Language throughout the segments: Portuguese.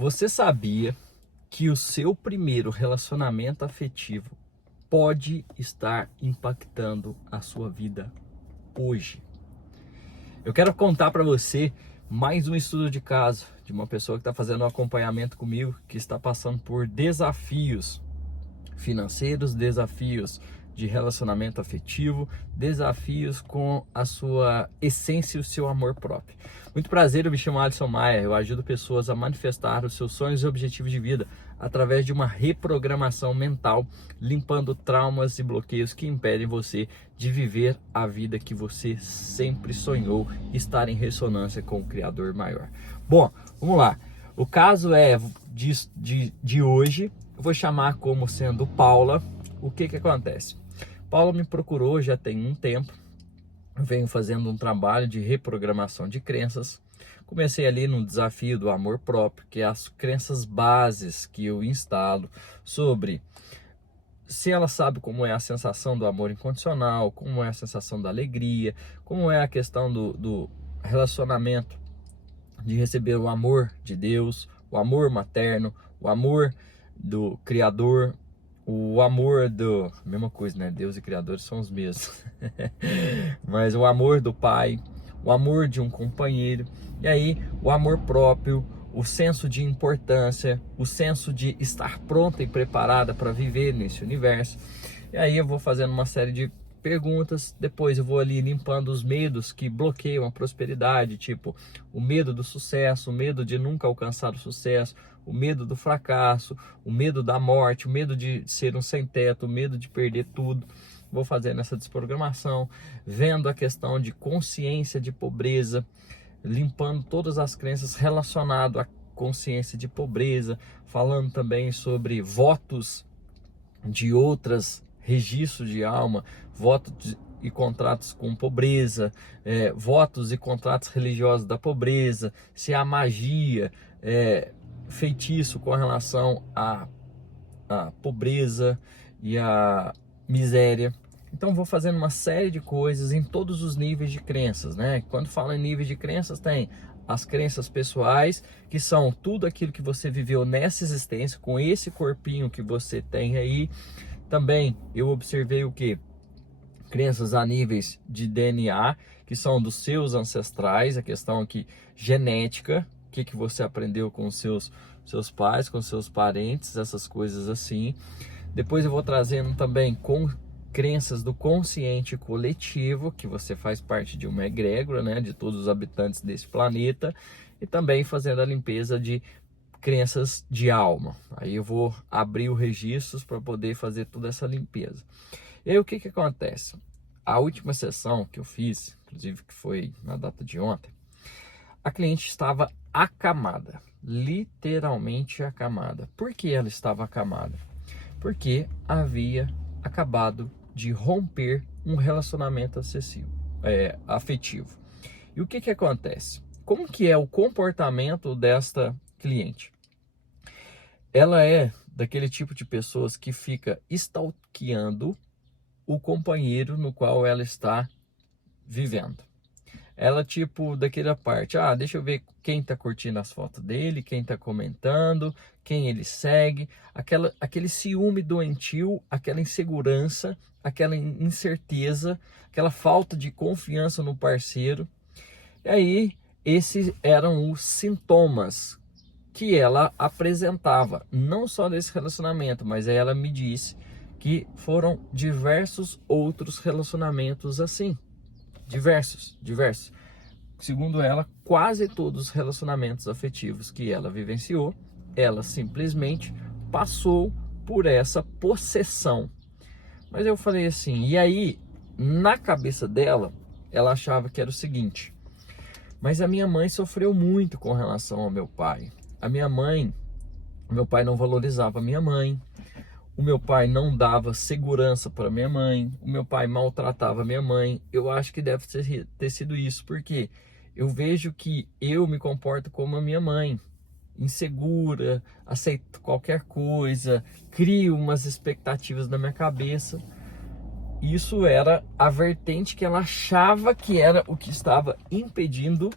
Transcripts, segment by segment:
Você sabia que o seu primeiro relacionamento afetivo pode estar impactando a sua vida hoje? Eu quero contar para você mais um estudo de caso de uma pessoa que está fazendo um acompanhamento comigo, que está passando por desafios financeiros, desafios de relacionamento afetivo, desafios com a sua essência e o seu amor próprio. Muito prazer, eu me chamo Alisson Maia, eu ajudo pessoas a manifestar os seus sonhos e objetivos de vida através de uma reprogramação mental, limpando traumas e bloqueios que impedem você de viver a vida que você sempre sonhou, estar em ressonância com o Criador maior. Bom, vamos lá. O caso é de hoje, eu vou chamar como sendo Paula. O que acontece? Paula me procurou já tem um tempo, eu venho fazendo um trabalho de reprogramação de crenças. Comecei ali no desafio do amor próprio, que é as crenças bases que eu instalo sobre se ela sabe como é a sensação do amor incondicional, como é a sensação da alegria, como é a questão do relacionamento, de receber o amor de Deus, o amor materno, o amor do Criador, o amor do... mesma coisa, né? Deus e Criador são os mesmos. Mas o amor do Pai, o amor de um companheiro, e aí o amor próprio, o senso de importância, o senso de estar pronta e preparada para viver nesse universo. E aí eu vou fazendo uma série de perguntas, depois eu vou ali limpando os medos que bloqueiam a prosperidade, tipo o medo do sucesso, o medo de nunca alcançar o sucesso, o medo do fracasso, o medo da morte, o medo de ser um sem teto, o medo de perder tudo. Vou fazendo essa desprogramação, vendo a questão de consciência de pobreza, limpando todas as crenças relacionadas à consciência de pobreza, falando também sobre votos de outras registros de alma, votos e contratos com pobreza, votos e contratos religiosos da pobreza, se há magia, feitiço com relação à pobreza e à miséria. Então vou fazendo uma série de coisas em todos os níveis de crenças, né? Quando falo em níveis de crenças, tem as crenças pessoais, que são tudo aquilo que você viveu nessa existência, com esse corpinho que você tem aí. Também eu observei o que? Crenças a níveis de DNA, que são dos seus ancestrais, a questão aqui genética, o que você aprendeu com os seus pais, com seus parentes, essas coisas assim. Depois eu vou trazendo também com crenças do consciente coletivo, que você faz parte de uma egrégora, né, de todos os habitantes desse planeta, e também fazendo a limpeza de crenças de alma. Aí eu vou abrir os registros para poder fazer toda essa limpeza. E aí o que acontece? A última sessão que eu fiz, inclusive que foi na data de ontem, a cliente estava acamada, literalmente acamada. Por que ela estava acamada? Porque havia acabado de romper um relacionamento afetivo. E o que acontece? Como que é o comportamento desta cliente? Ela é daquele tipo de pessoas que fica stalkeando o companheiro no qual ela está vivendo. Ela tipo daquela parte, deixa eu ver quem tá curtindo as fotos dele, quem tá comentando, quem ele segue, aquele ciúme doentio, aquela insegurança, aquela incerteza, aquela falta de confiança no parceiro. E aí, esses eram os sintomas que ela apresentava, não só desse relacionamento, mas aí ela me disse que foram diversos outros relacionamentos assim. Diversos. Segundo ela, quase todos os relacionamentos afetivos que ela vivenciou, ela simplesmente passou por essa possessão. Mas eu falei assim, e aí, na cabeça dela, ela achava que era o seguinte: mas a minha mãe sofreu muito com relação ao meu pai. Meu pai não valorizava a minha mãe. O meu pai não dava segurança para minha mãe. O meu pai maltratava a minha mãe. Eu acho que deve ter sido isso, porque eu vejo que eu me comporto como a minha mãe, insegura, aceito qualquer coisa, crio umas expectativas na minha cabeça. Isso era a vertente que ela achava que era o que estava impedindo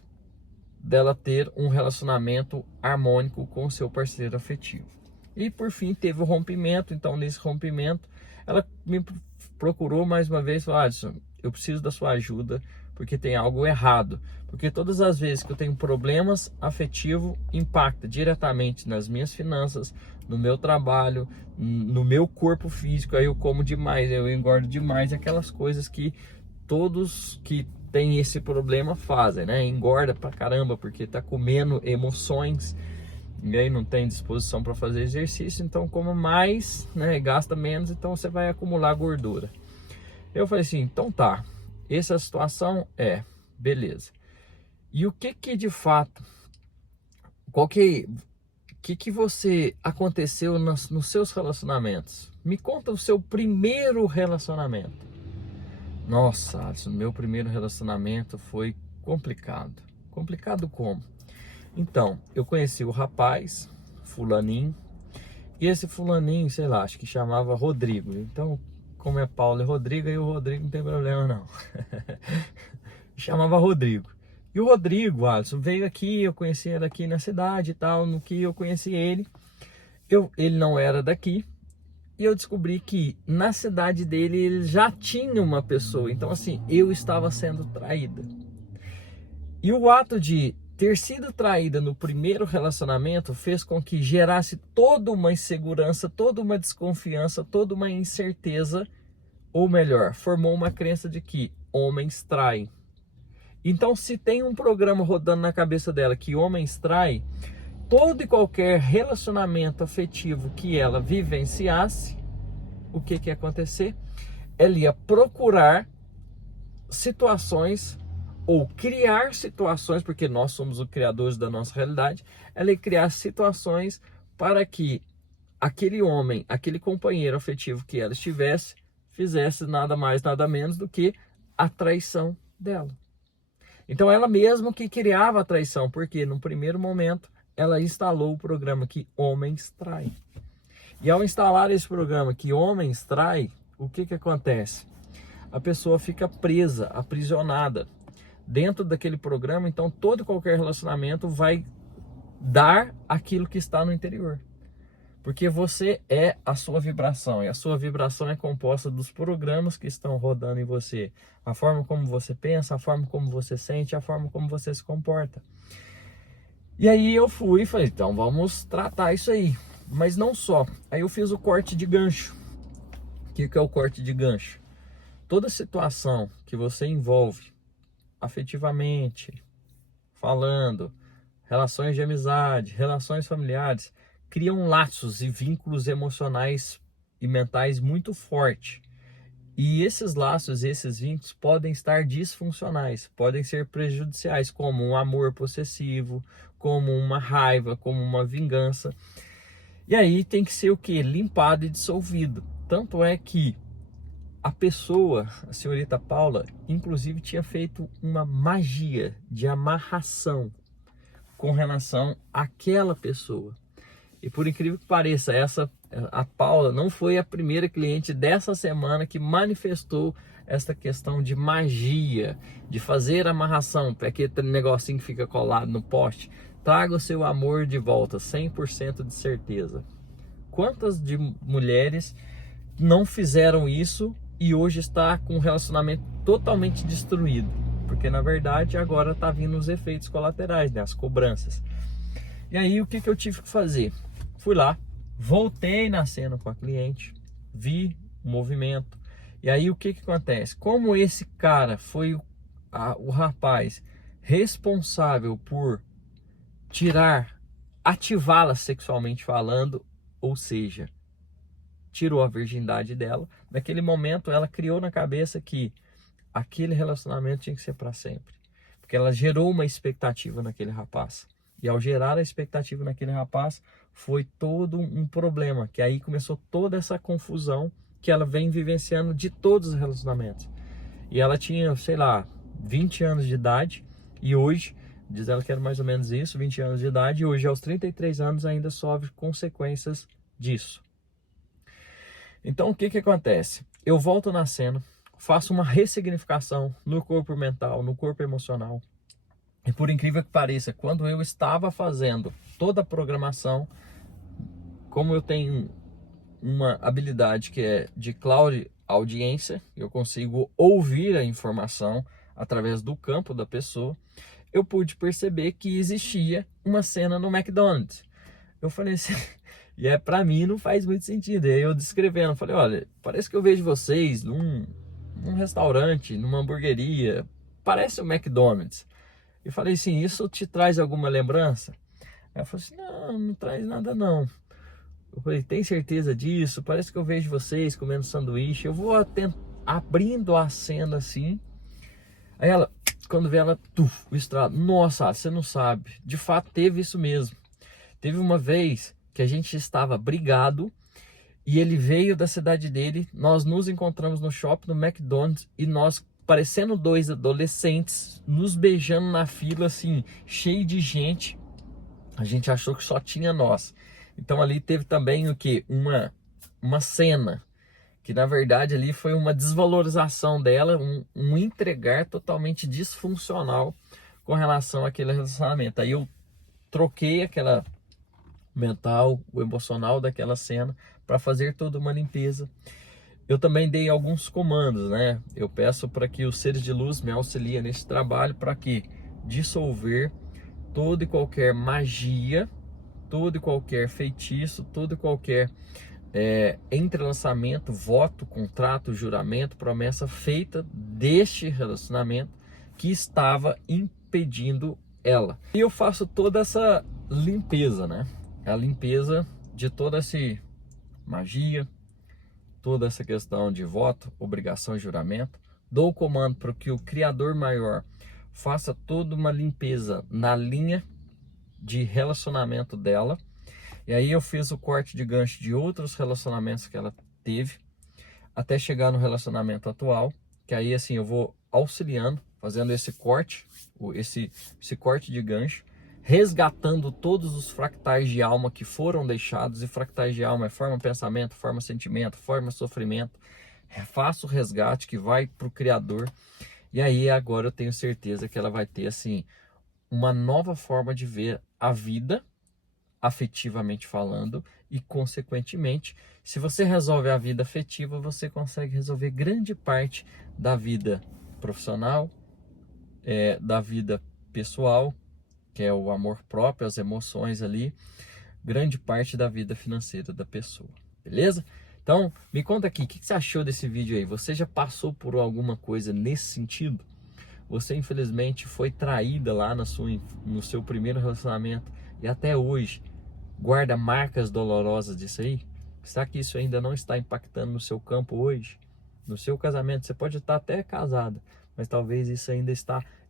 dela ter um relacionamento harmônico com o seu parceiro afetivo. E por fim teve o rompimento. Então nesse rompimento ela me procurou mais uma vez e falou: Alisson, eu preciso da sua ajuda porque tem algo errado. Porque todas as vezes que eu tenho problemas afetivos, impacta diretamente nas minhas finanças, no meu trabalho, no meu corpo físico. Aí eu como demais, eu engordo demais, aquelas coisas que todos que têm esse problema fazem, né? Engorda pra caramba porque tá comendo emoções e aí não tem disposição para fazer exercício, então coma mais, né? Gasta menos, então você vai acumular gordura. Eu falei assim, então tá, essa situação beleza. E o que de fato, que você aconteceu nos seus relacionamentos? Me conta o seu primeiro relacionamento. Nossa, Alisson, meu primeiro relacionamento foi complicado. Complicado como? Então, eu conheci o rapaz, fulaninho, e esse fulaninho, sei lá, acho que chamava Rodrigo. Então, como é Paulo e Rodrigo, aí o Rodrigo não tem problema não. Chamava Rodrigo. E o Rodrigo, Alisson, veio aqui, eu conheci ele aqui na cidade e tal. No que eu conheci ele, ele não era daqui. E eu descobri que na cidade dele ele já tinha uma pessoa. Então assim, eu estava sendo traída. E o ato de ter sido traída no primeiro relacionamento fez com que gerasse toda uma insegurança, toda uma desconfiança, toda uma incerteza. Ou melhor, formou uma crença de que homens traem. Então, se tem um programa rodando na cabeça dela que homens traem, todo e qualquer relacionamento afetivo que ela vivenciasse, o que ia acontecer? Ela ia procurar situações ou criar situações, porque nós somos os criadores da nossa realidade, ela ia criar situações para que aquele homem, aquele companheiro afetivo que ela estivesse, fizesse nada mais, nada menos do que a traição dela. Então ela mesma que criava a traição, porque no primeiro momento ela instalou o programa que homens traem. E ao instalar esse programa que homens traem, o que acontece? A pessoa fica presa, aprisionada dentro daquele programa. Então todo e qualquer relacionamento vai dar aquilo que está no interior. Porque você é a sua vibração, e a sua vibração é composta dos programas que estão rodando em você. A forma como você pensa, a forma como você sente, a forma como você se comporta. E aí eu fui e falei, então vamos tratar isso aí. Mas não só. Aí eu fiz o corte de gancho. O que é o corte de gancho? Toda situação que você envolve afetivamente, falando, relações de amizade, relações familiares, criam laços e vínculos emocionais e mentais muito fortes. E esses laços, esses vínculos podem estar disfuncionais, podem ser prejudiciais, como um amor possessivo, como uma raiva, como uma vingança. E aí tem que ser o quê? Limpado e dissolvido. Tanto é que a pessoa, a senhorita Paula, inclusive tinha feito uma magia de amarração com relação àquela pessoa. E por incrível que pareça, a Paula não foi a primeira cliente dessa semana que manifestou essa questão de magia, de fazer amarração, aquele negocinho que fica colado no poste. Traga o seu amor de volta, 100% de certeza. Quantas de mulheres não fizeram isso e hoje está com um relacionamento totalmente destruído? Porque na verdade agora está vindo os efeitos colaterais, né? As cobranças. E aí o que eu tive que fazer? Fui lá, voltei na cena com a cliente, vi o movimento. E aí o que acontece? Como esse cara foi o rapaz responsável por ativá-la sexualmente falando, ou seja, tirou a virgindade dela, naquele momento ela criou na cabeça que aquele relacionamento tinha que ser para sempre. Porque ela gerou uma expectativa naquele rapaz. E ao gerar a expectativa naquele rapaz, foi todo um problema. Que aí começou toda essa confusão que ela vem vivenciando de todos os relacionamentos. E ela tinha, sei lá, 20 anos de idade. E hoje, diz ela que era mais ou menos isso, 20 anos de idade. E hoje, aos 33 anos, ainda sofre consequências disso. Então, o que acontece? Eu volto na cena, faço uma ressignificação no corpo mental, no corpo emocional. E por incrível que pareça, quando eu estava fazendo toda a programação, como eu tenho uma habilidade que é de cloud audiência, eu consigo ouvir a informação através do campo da pessoa, eu pude perceber que existia uma cena no McDonald's. Eu falei assim, e para mim não faz muito sentido. Aí eu descrevendo, falei, olha, parece que eu vejo vocês num restaurante, numa hamburgueria, parece o McDonald's. Eu falei assim, isso te traz alguma lembrança? Aí ela falou assim, não, não traz nada não. Eu falei, tem certeza disso? Parece que eu vejo vocês comendo sanduíche. Eu vou abrindo a cena assim. Aí ela, quando vê ela, o estrado. Nossa, você não sabe. De fato, teve isso mesmo. Teve uma vez que a gente estava brigado e ele veio da cidade dele. Nós nos encontramos no shopping, no McDonald's, e nós, parecendo dois adolescentes, nos beijando na fila, assim, cheio de gente. A gente achou que só tinha nós. Então ali teve também o que? Uma cena, que na verdade ali foi uma desvalorização dela, um entregar totalmente disfuncional com relação àquele relacionamento. Aí eu troquei aquela mental, o emocional daquela cena para fazer toda uma limpeza. Eu também dei alguns comandos, né? Eu peço para que os seres de luz me auxiliem nesse trabalho para que dissolver toda e qualquer magia, todo e qualquer feitiço, todo e qualquer entrelaçamento, voto, contrato, juramento, promessa feita deste relacionamento que estava impedindo ela. E eu faço toda essa limpeza, né? A limpeza de toda essa magia, toda essa questão de voto, obrigação e juramento. Dou o comando para que o Criador Maior faça toda uma limpeza na linha de relacionamento dela. E aí eu fiz o corte de gancho de outros relacionamentos que ela teve, até chegar no relacionamento atual, que aí assim eu vou auxiliando, fazendo esse corte, esse corte de gancho, resgatando todos os fractais de alma que foram deixados. E fractais de alma é forma pensamento, forma sentimento, forma sofrimento. Faço o resgate que vai para o Criador. E aí agora eu tenho certeza que ela vai ter assim uma nova forma de ver a vida, afetivamente falando, e consequentemente, se você resolve a vida afetiva, você consegue resolver grande parte da vida profissional, da vida pessoal, que é o amor próprio, as emoções ali, grande parte da vida financeira da pessoa, beleza? Então, me conta aqui, o que você achou desse vídeo aí? Você já passou por alguma coisa nesse sentido? Você infelizmente foi traída lá no seu primeiro relacionamento e até hoje guarda marcas dolorosas disso aí? Será que isso ainda não está impactando no seu campo hoje? No seu casamento? Você pode estar até casada, mas talvez isso ainda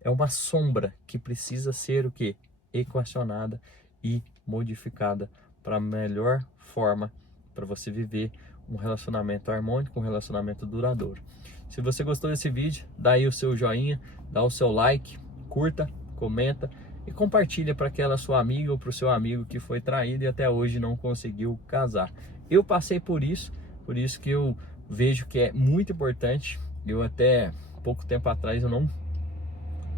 é uma sombra que precisa ser o quê? Equacionada e modificada para a melhor forma para você viver um relacionamento harmônico, um relacionamento duradouro. Se você gostou desse vídeo, dá aí o seu joinha, dá o seu like, curta, comenta e compartilha para aquela sua amiga ou para o seu amigo que foi traído e até hoje não conseguiu casar. Eu passei por isso que eu vejo que é muito importante. Eu até pouco tempo atrás eu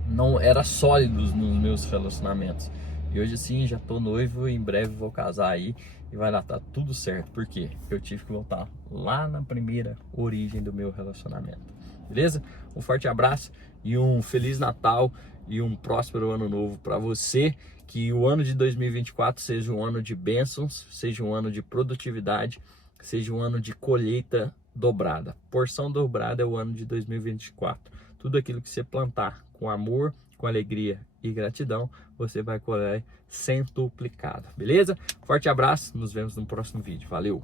não era sólido nos meus relacionamentos. E hoje sim, já tô noivo e em breve vou casar aí e vai lá, tá tudo certo. Porque eu tive que voltar lá na primeira origem do meu relacionamento. Beleza? Um forte abraço e um Feliz Natal e um próspero ano novo para você. Que o ano de 2024 seja um ano de bênçãos, seja um ano de produtividade, seja um ano de colheita dobrada. Porção dobrada é o ano de 2024. Tudo aquilo que você plantar com amor, com alegria e gratidão, você vai colher centuplicado, beleza? Forte abraço, nos vemos no próximo vídeo. Valeu!